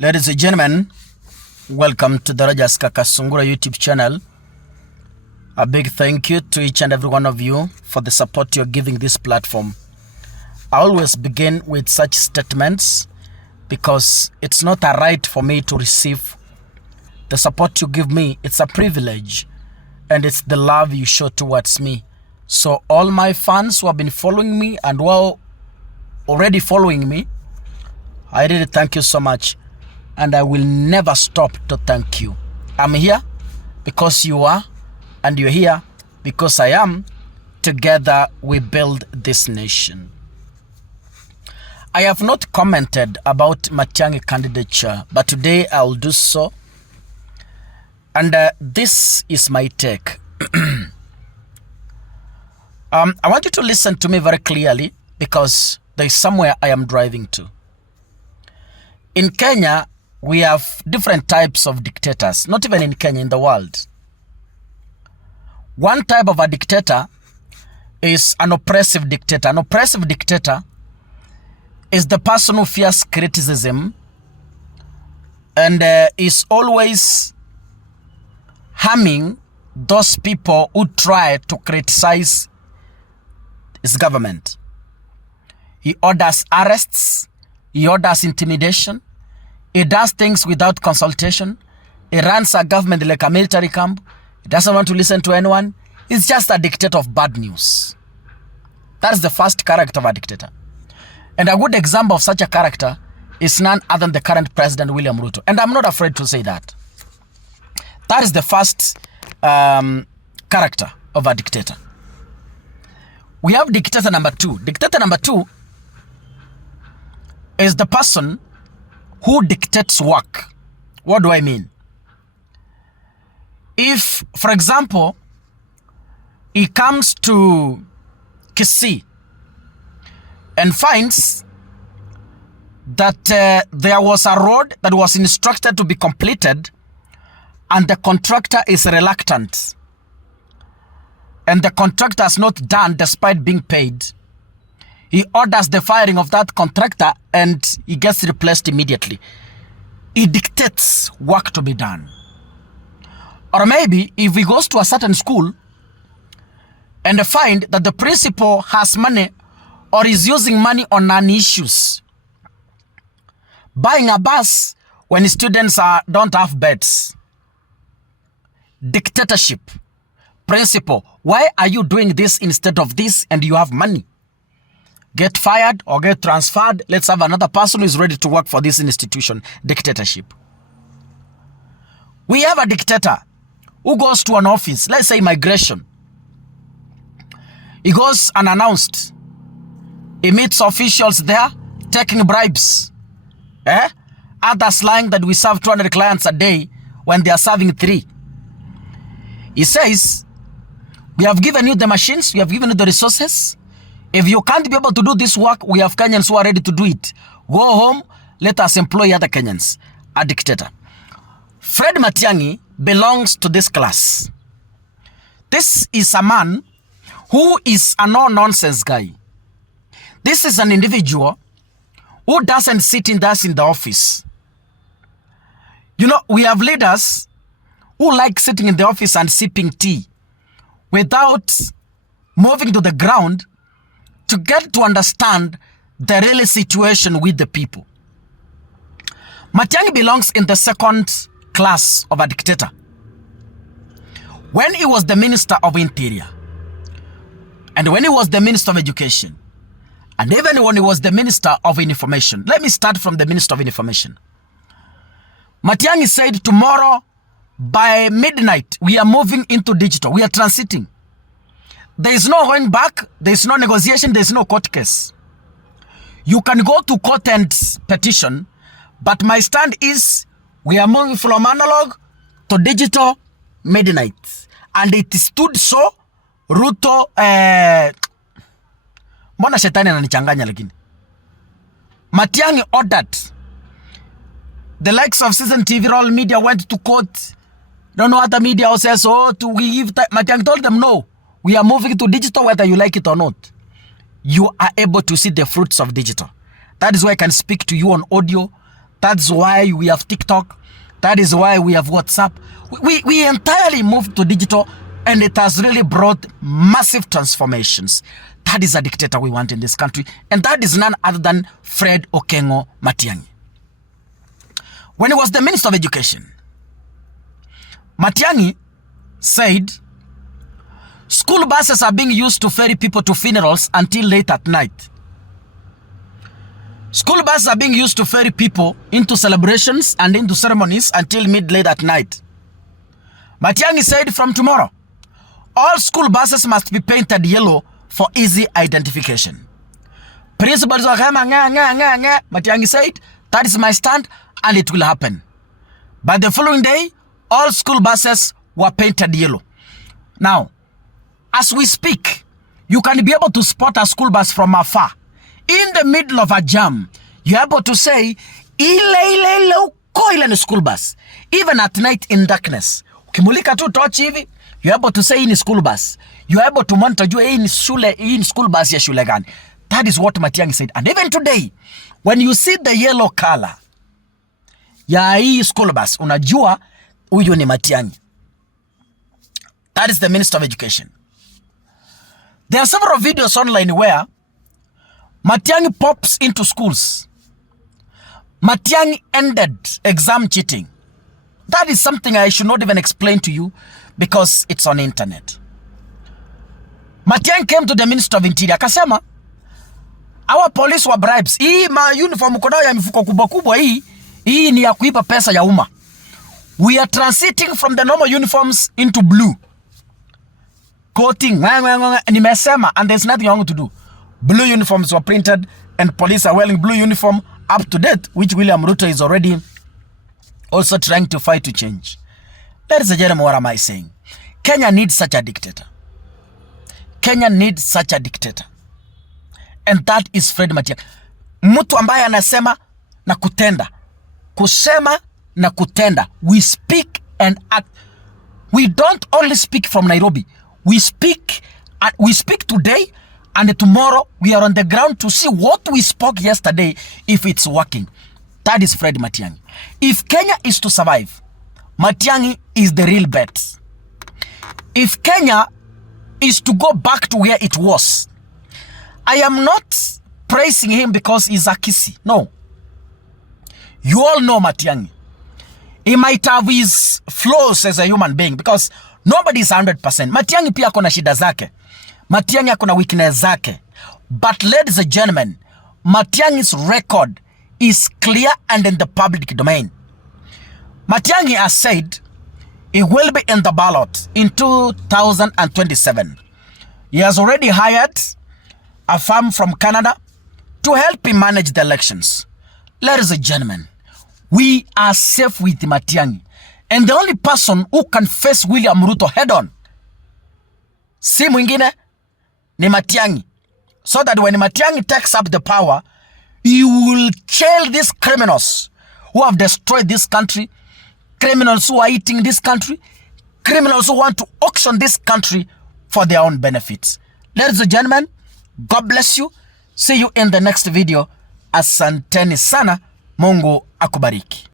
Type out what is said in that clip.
Ladies and gentlemen, welcome to the Rajas Kakasungura YouTube channel. A big thank you to each and every one of you for the support you're giving this platform. I always begin with such statements because it's not a right for me to receive the support you give me. It's a privilege and it's the love you show towards me. So all my fans who have been following me and who are already following me, I really thank you so much. And I will never stop to thank you. I'm here because you are, and you're here because I am. Together we build this nation. I have not commented about Matiang'i candidature, but today I'll do so. And this is my take. I want you to listen to me very clearly because there is somewhere I am driving to. In Kenya, we have different types of dictators, not even in Kenya, in the world. One type of a dictator is an oppressive dictator. An oppressive dictator is the person who fears criticism and is always harming those people who try to criticize his government. He orders arrests, he orders intimidation, he does things without consultation. He runs a government like a military camp. He doesn't want to listen to anyone. He's just a dictator of bad news. That's the first character of a dictator. And a good example of such a character is none other than the current president, William Ruto. And I'm not afraid to say that. That is the first character of a dictator. We have dictator number two. Dictator number two is the person who dictates work. What do I mean? If, for example, he comes to Kisii and finds that there was a road that was instructed to be completed and the contractor is reluctant and the contractor has not done despite being paid, he orders the firing of that contractor and he gets replaced immediately. He dictates work to be done. Or maybe if he goes to a certain school and find that the principal has money or is using money on non-issues, buying a bus when students don't have beds. Dictatorship. Principal, why are you doing this instead of this and you have money? Get fired or get transferred. Let's have another person who is ready to work for this institution. Dictatorship. We have a dictator who goes to an office, let's say immigration. He goes unannounced. He meets officials there taking bribes. Others lying that we serve 200 clients a day when they are serving 3. He says, we have given you the machines, we have given you the resources. If you can't be able to do this work, we have Kenyans who are ready to do it. Go home, let us employ other Kenyans. A dictator. Fred Matiang'i belongs to this class. This is a man who is a no-nonsense guy. This is an individual who doesn't sit in the office. You know, we have leaders who like sitting in the office and sipping tea without moving to the ground to get to understand the real situation with the people. Matiang'i belongs in the second class of a dictator. When he was the Minister of Interior, and when he was the Minister of Education, and even when he was the Minister of Information. Let me start from the Minister of Information. Matiang'i said tomorrow by midnight, we are moving into digital. We are transiting. There is no going back. There is no negotiation. There is no court case. You can go to court and petition, but my stand is we are moving from analog to digital midnight. And it stood so. Ruto, mbona shetani ananichanganya lakini. Matiang'i ordered. The likes of Citizen TV, all media went to court. Don't know what the media says. We give time. Matiang'i told them no. We are moving to digital whether you like it or not. You are able to see the fruits of digital. That is why I can speak to you on audio. That's why we have TikTok. That is why we have WhatsApp. We entirely moved to digital, and it has really brought massive transformations. That is a dictator we want in this country, and that is none other than Fred Okengo Matiang'i. When he was the Minister of Education, Matiang'i said school buses are being used to ferry people to funerals until late at night. School buses are being used to ferry people into celebrations and into ceremonies until late at night. Matiang'i said from tomorrow, all school buses must be painted yellow for easy identification. Principals are Matiang'i said, that is my stand and it will happen. But the following day, all school buses were painted yellow. Now, as we speak, you can be able to spot a school bus from afar. In the middle of a jam, you're able to say, ile school bus. Even at night in darkness. Ukimulika tu torch hivi, you're able to say in school bus. You're able to monitor in school bus ya shule gani. That is what Matiang'i said. And even today, when you see the yellow color ya hii school bus, unajua huyu ni Matiang'i. That is the Minister of Education. There are several videos online where Matiang'i pops into schools. Matiang'i ended exam cheating. That is something I should not even explain to you because it's on internet. Matiang'i came to the Minister of Interior. Akasema, our police were bribes. Hii uniform kodao ya mifuko kubwa kubwa hii ni ya kuipa pesa ya umma. We are transiting from the normal uniforms into blue. Coating. Nimesema, and there's nothing wrong to do. Blue uniforms were printed and police are wearing blue uniform up to date, which William Ruto is already also trying to fight to change. Ladies and gentlemen, what am I saying? Kenya needs such a dictator. Kenya needs such a dictator. And that is Fred Matiang'i. Mtu ambaye anasema na kutenda. Kusema na kutenda. We speak and act. We don't only speak from Nairobi. We speak today, and tomorrow we are on the ground to see what we spoke yesterday, if it's working. That is Fred Matiang'i. If Kenya is to survive, Matiang'i is the real bet. If Kenya is to go back to where it was, I am not praising him because he's a Kisii. No. You all know Matiang'i. He might have his flaws as a human being because nobody is 100%. Matiang'i pia akona shida zake. Matiang'i akona weakness zake. But ladies and gentlemen, Matiang'i's record is clear and in the public domain. Matiang'i has said he will be in the ballot in 2027. He has already hired a firm from Canada to help him manage the elections. Ladies and gentlemen, we are safe with Matiang'i. And the only person who can face William Ruto head on, si mwingine, ni Matiang'i. So that when Matiang'i takes up the power, he will jail these criminals who have destroyed this country, criminals who are eating this country, criminals who want to auction this country for their own benefits. Ladies and gentlemen, God bless you. See you in the next video. Asanteni sana. Mungu akubariki.